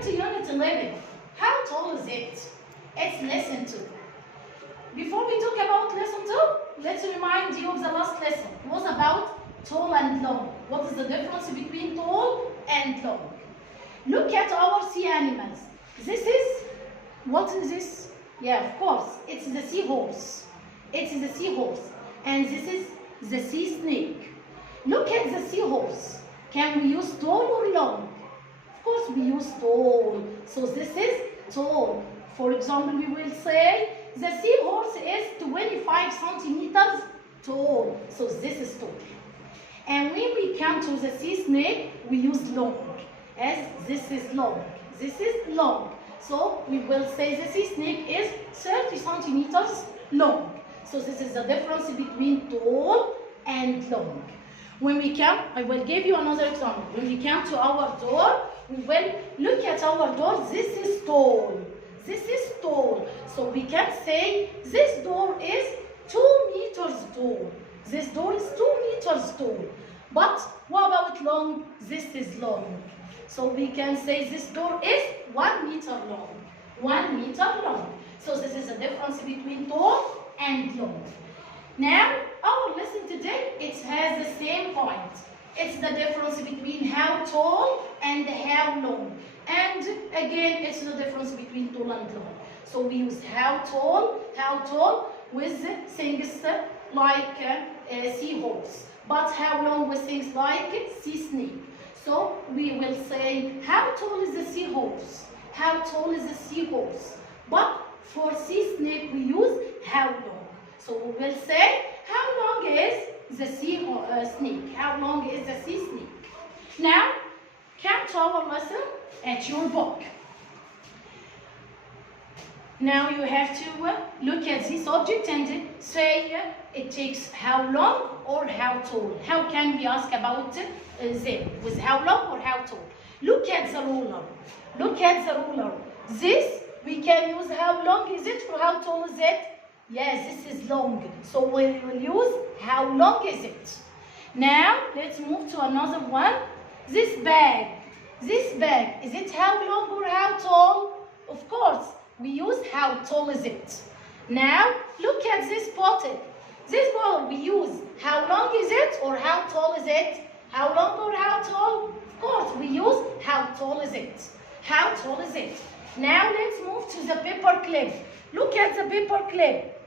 Welcome to Unit 11. How tall is it? It's lesson 2. Before we talk about lesson 2, let's remind you of the last lesson. It was about tall and long. What is the difference between tall and long? Look at our sea animals. What is this? Yeah, of course, it's the seahorse. It's the seahorse. And this is the sea snake. Look at the seahorse. Can we use tall or long? Of course, we use tall. So this is tall. For example, we will say the seahorse is 25 centimeters tall. So this is tall. And when we come to the sea snake, we use long. As this is long. This is long. So we will say the sea snake is 30 centimeters long. So this is the difference between tall and long. When we come, I will give you another example. When we come to our door, we will look at our door. This is tall. This is tall. So we can say this door is 2 meters tall. This door is 2 meters tall. But what about long? This is long. So we can say this door is 1 meter long. 1 meter long. So this is the difference between tall and long. Now, our lesson today, it has the same point. It's the difference between how tall and how long. And again, it's the difference between tall and long. So we use how tall with things like seahorse. But how long with things like sea snake. So we will say, how tall is the seahorse? How tall is the seahorse? But for sea snake, we use how long. So we will say, how long is the sea snake? How long is the sea snake? Now, come to our lesson at your book. Now you have to look at this object and say it takes how long or how tall. How can we ask about them? With how long or how tall? Look at the ruler. Look at the ruler. This, we can use how long is it or how tall is it? Yes, this is long. So we will use how long is it. Now, let's move to another one. This bag. This bag, is it how long or how tall? Of course, we use how tall is it. Now, look at this bottle. This bottle, we use how long is it or how tall is it? How long or how tall? Of course, we use how tall is it. How tall is it? Now, let's move to the paper clip. Look at the paper clip.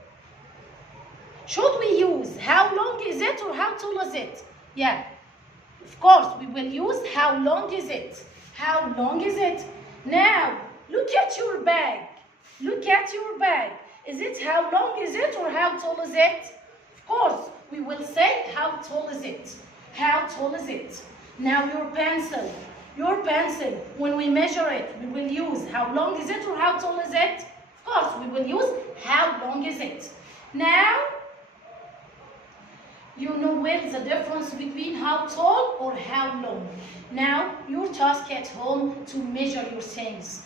Should we use how long is it or how tall is it? Yeah, of course, we will use how long is it. How long is it? Now, look at your bag. Look at your bag. Is it how long is it or how tall is it? Of course, we will say how tall is it. How tall is it? Now, your pencil. Your pencil, when we measure it, we will use how long is it or how tall is it? Of course, we will use how long is it. Now, you know well the difference between how tall or how long. Now, your task at home to measure your things.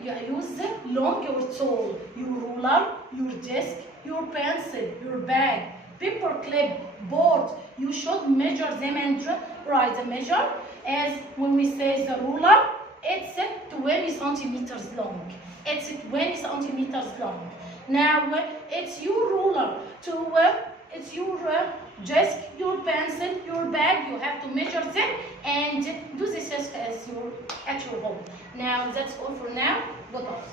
You use long or tall. Your ruler, your desk, your pencil, your bag, paper clip, board. You should measure them and write the measure. As when we say the ruler, it's 20 centimeters long. It's 20 centimeters long. Now, it's your ruler it's your desk, your pencil, your bag. You have to measure them and do this at your home. Now, that's all for now. Goodbye.